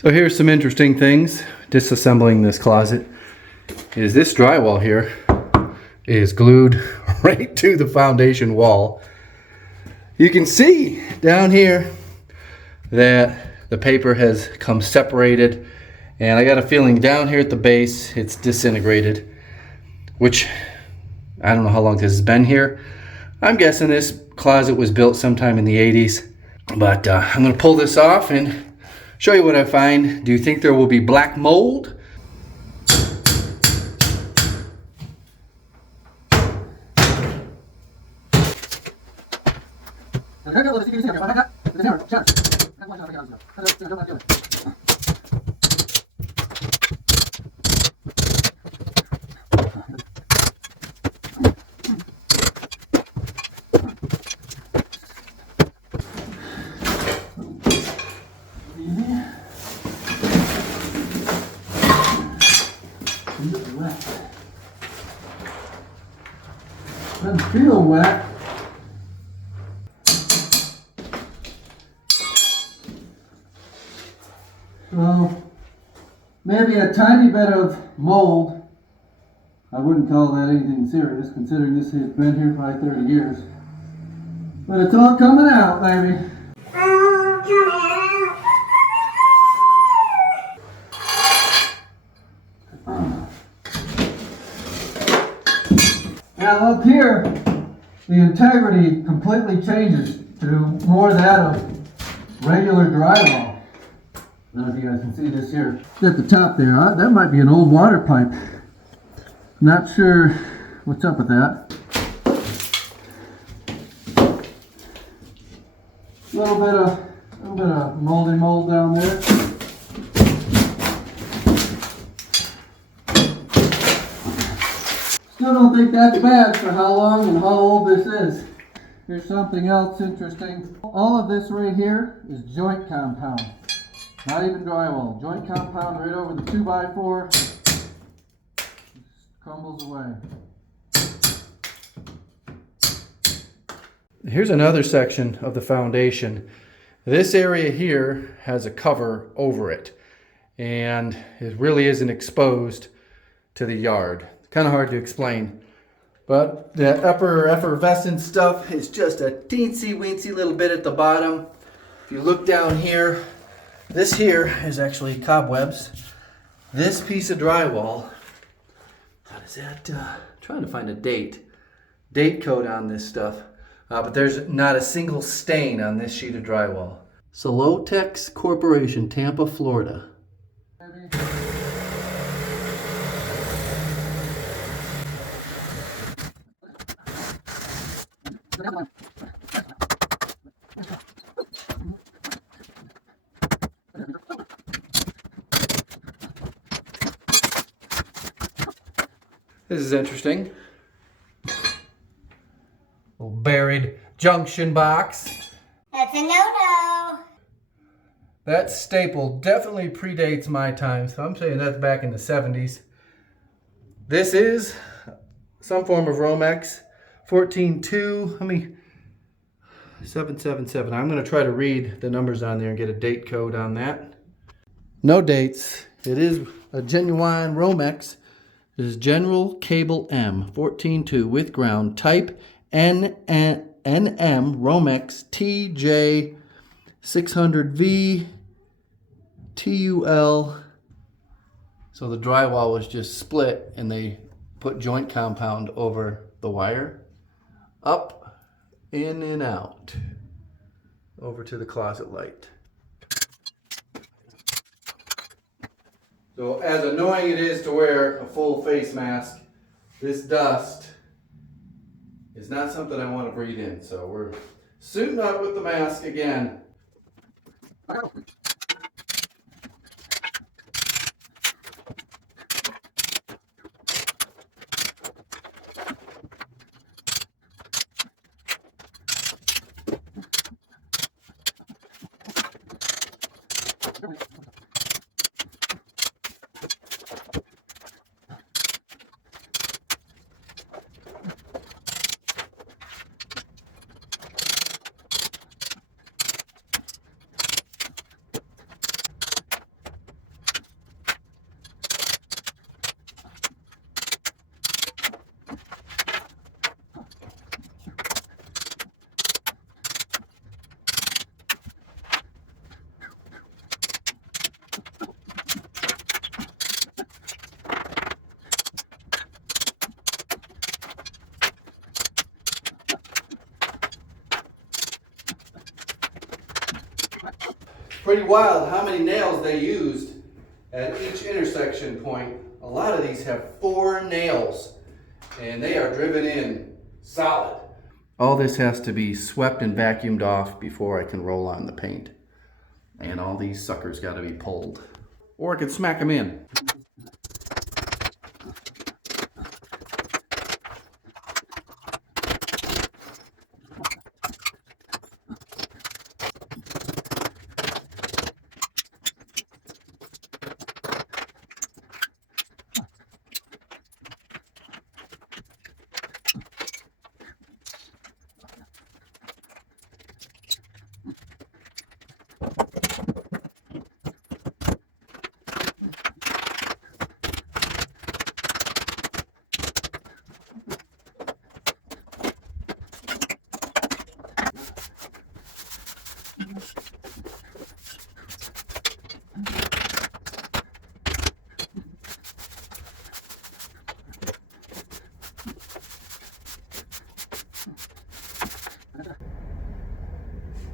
So here's some interesting things disassembling this closet. Is this drywall here is glued right to the foundation wall. You can see down here that the paper has come separated, and I got a feeling down here at the base it's disintegrated, which I don't know how long this has been here. I'm guessing this closet was built sometime in the 80s, but I'm going to pull this off and show you what I find. Do you think there will be black mold? Doesn't feel wet. So maybe a tiny bit of mold. I wouldn't call that anything serious considering this has been here for like 30 years. But it's all coming out, baby. Now up here, the integrity completely changes to more that of regular drywall. I don't know if you guys can see this here. At the top there, that might be an old water pipe. Not sure what's up with that. A little bit of moldy mold down there. Still don't think that's bad for how long and how old this is. Here's something else interesting. All of this right here is joint compound. Not even drywall. Joint compound right over the 2x4. Just crumbles away. Here's another section of the foundation. This area here has a cover over it, and it really isn't exposed to the yard. Kind of hard to explain, but the upper effervescent stuff is just a teensy weensy little bit at the bottom. If you look down here, this here is actually cobwebs. This piece of drywall, what is that? Trying to find a date code on this stuff, but there's not a single stain on this sheet of drywall. Celotex Corporation, Tampa, Florida. This is interesting. Little buried junction box. That's a no-no. That staple definitely predates my time, so I'm saying that's back in the 70s. This is some form of Romex. 14.2, 777. I'm going to try to read the numbers on there and get a date code on that. No dates. It is a genuine Romex. This is General Cable M 14.2 with ground type NM Romex TJ 600V TUL. So the drywall was just split and they put joint compound over the wire. Up, in and out. Over to the closet light. So as annoying it is to wear a full face mask, this dust is not something I want to breathe in. So we're suiting up with the mask again. Pretty wild how many nails they used at each intersection point. A lot of these have 4 nails and they are driven in solid. All this has to be swept and vacuumed off before I can roll on the paint. And all these suckers got to be pulled. Or I could smack them in.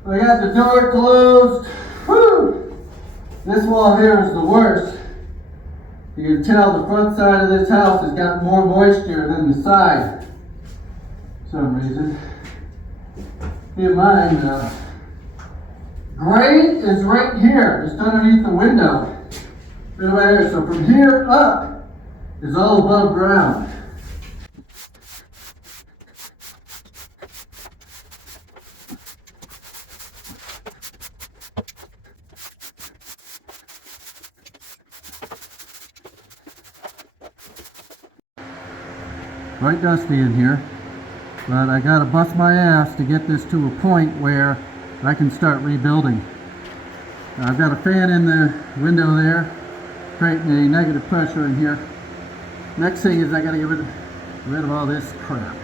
I got the door closed. Whew. This wall here is the worst. You can tell the front side of this house has got more moisture than the side for some reason. Keep in mind, grate is right here, just underneath the window. Right over here. So from here up is all above ground. Right dusty in here, but I gotta bust my ass to get this to a point where I can start rebuilding. I've got a fan in the window there, creating a negative pressure in here. Next thing is I gotta get rid of all this crap.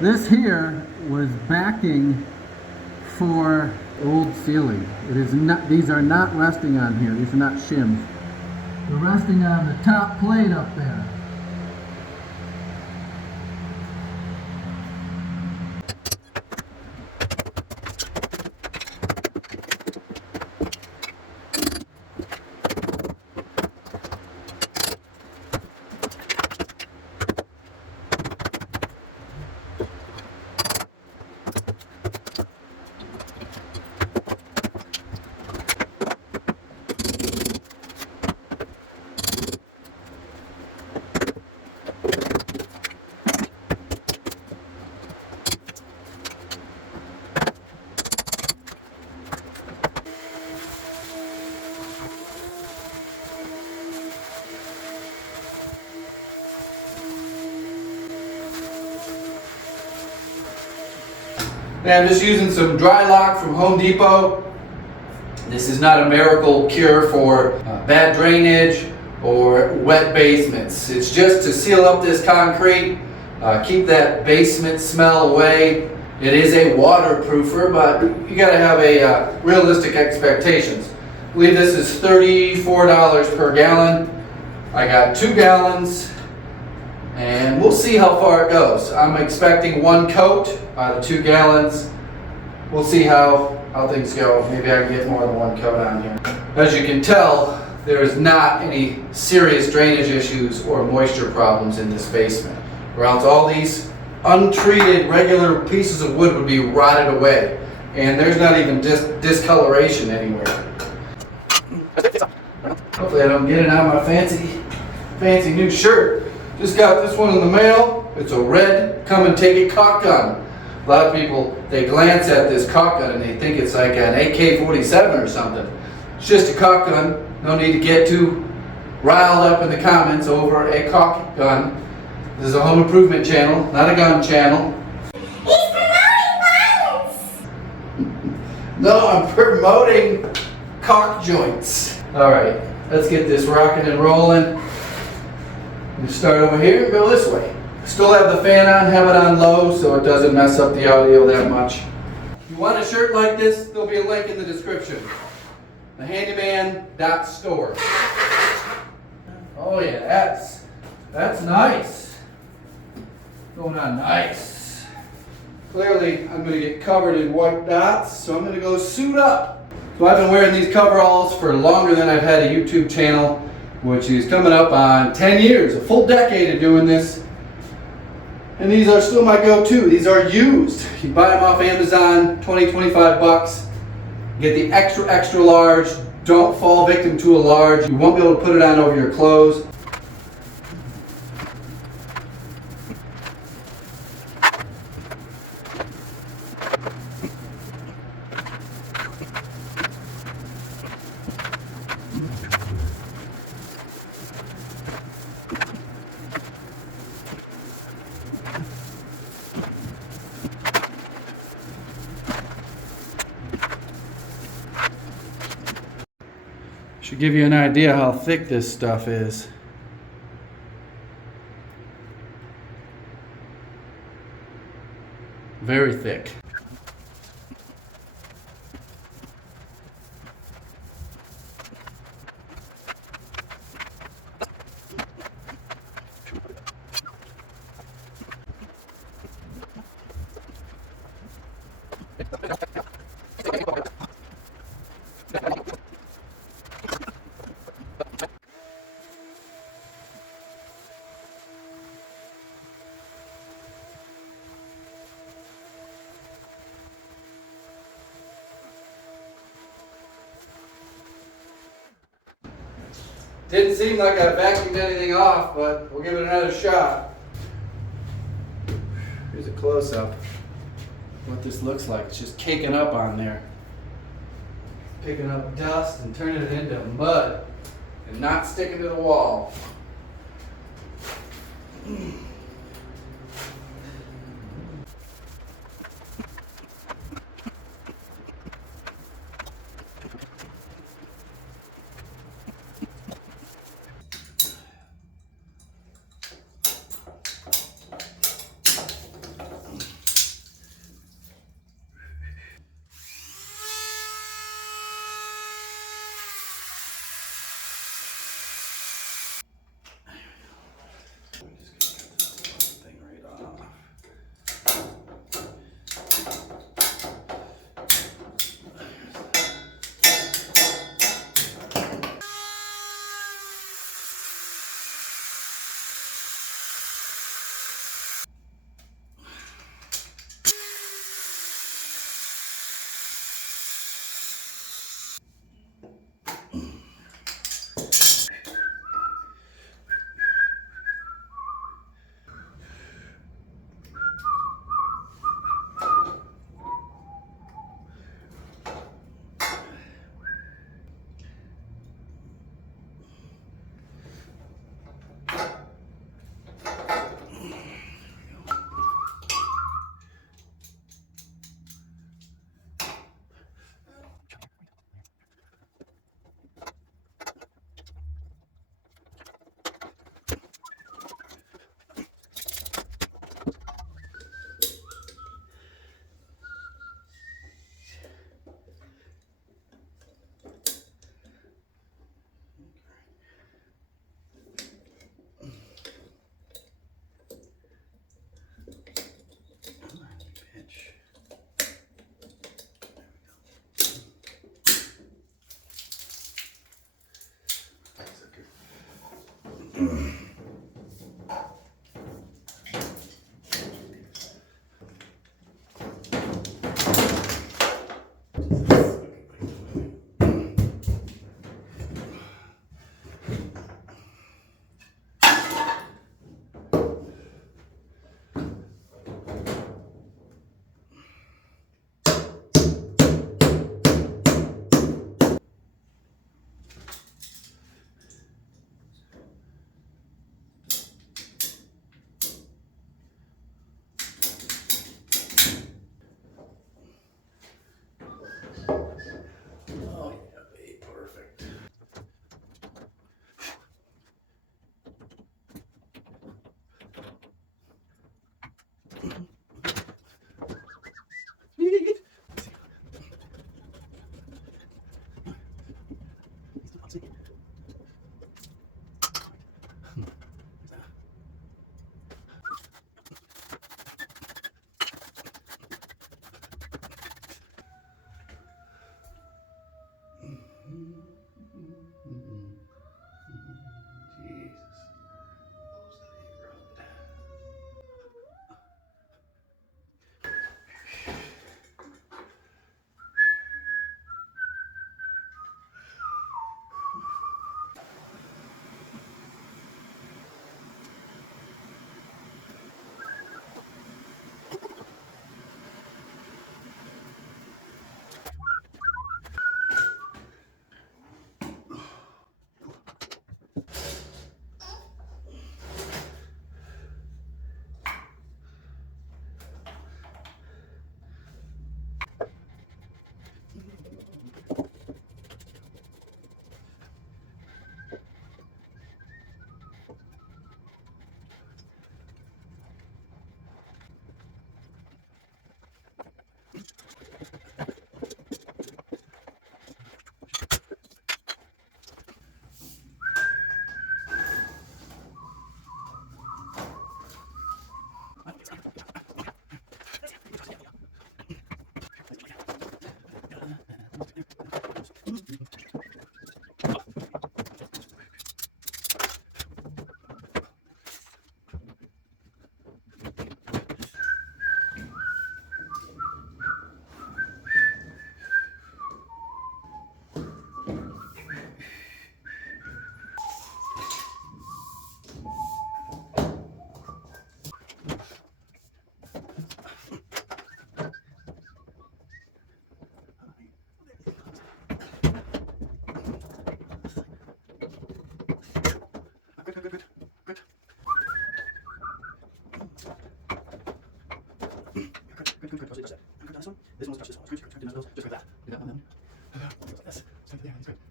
This here was backing for old ceiling. It is not; these are not resting on here. These are not shims. They're resting on the top plate up there. And I'm just using some dry lock from Home Depot. This is not a miracle cure for bad drainage or wet basements. It's just to seal up this concrete, keep that basement smell away. It is a waterproofer, but you gotta have a realistic expectations. I believe this is $34 per gallon. I got 2 gallons. And we'll see how far it goes. I'm expecting 1 coat out of 2 gallons. We'll see how things go. Maybe I can get more than 1 coat on here. As you can tell, there is not any serious drainage issues or moisture problems in this basement. Or else all these untreated regular pieces of wood would be rotted away. And there's not even discoloration anywhere. Hopefully I don't get it on my fancy new shirt. Just got this one in the mail. It's a red come and take it caulk gun. A lot of people, they glance at this caulk gun and they think it's like an AK-47 or something. It's just a caulk gun. No need to get too riled up in the comments over a caulk gun. This is a home improvement channel, not a gun channel. He's promoting violence! No, I'm promoting caulk joints. All right, let's get this rocking and rolling. You start over here and go this way. Still have the fan on, have it on low so it doesn't mess up the audio that much. If you want a shirt like this, there'll be a link in the description. The handyman.store. Oh yeah, that's nice. Going on nice. Clearly I'm going to get covered in white dots, so I'm going to go suit up. So I've been wearing these coveralls for longer than I've had a YouTube channel, which is coming up on 10 years, a full decade of doing this. And these are still my go-to. These are used. You buy them off Amazon, 20, 25 bucks. Get the extra, extra large. Don't fall victim to a large. You won't be able to put it on over your clothes. Should give you an idea how thick this stuff is. Very thick. Didn't seem like I vacuumed anything off, but we'll give it another shot. Here's a close-up of what this looks like. It's just caking up on there. Picking up dust and turning it into mud and not sticking to the wall.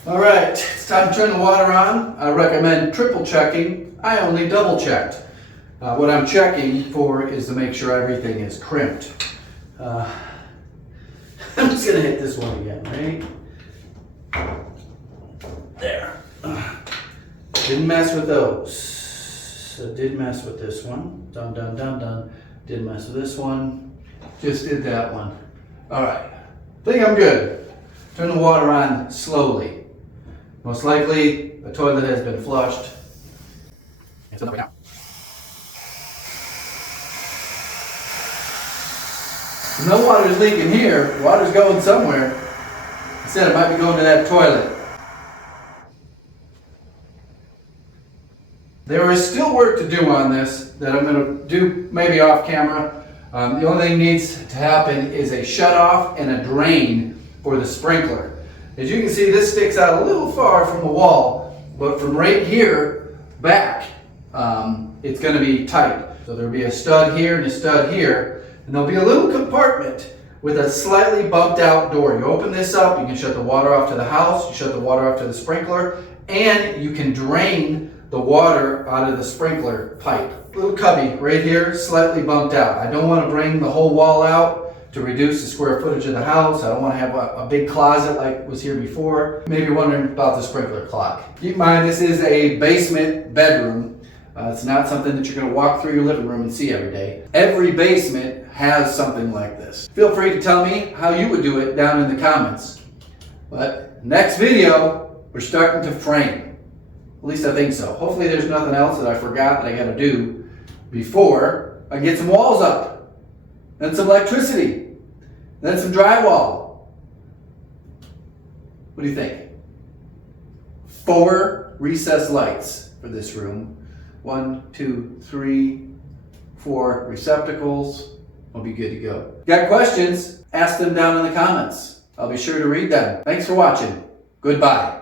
All right, it's time to turn the water on. I recommend triple checking. I only double checked. What I'm checking for is to make sure everything is crimped. I'm just gonna hit this one again, right? There. Didn't mess with those. So did mess with this one. Dun dun dun dun. Did mess with this one. Just did that one. All right. Think I'm good. Turn the water on slowly. Most likely, the toilet has been flushed. It's enough right now. No water's leaking here. Water's going somewhere. Instead, it might be going to that toilet. There is still work to do on this that I'm going to do maybe off camera. The only thing needs to happen is a shutoff and a drain for the sprinkler. As you can see, this sticks out a little far from the wall, but from right here back, it's going to be tight. So there'll be a stud here and a stud here, and there'll be a little compartment with a slightly bumped out door. You open this up, you can shut the water off to the house, you shut the water off to the sprinkler, and you can drain the water out of the sprinkler pipe. Little cubby right here, slightly bumped out. I don't want to bring the whole wall out to reduce the square footage of the house. I don't want to have a big closet like was here before. Maybe you're wondering about the sprinkler clock. Keep in mind, this is a basement bedroom. It's not something that you're going to walk through your living room and see every day. Every basement has something like this. Feel free to tell me how you would do it down in the comments. But next video, we're starting to frame. At least I think so. Hopefully there's nothing else that I forgot that I got to do before I get some walls up. Then some electricity. Then some drywall. What do you think? 4 recessed lights for this room. 1, 2, 3, 4 receptacles. We'll be good to go. Got questions? Ask them down in the comments. I'll be sure to read them. Thanks for watching. Goodbye.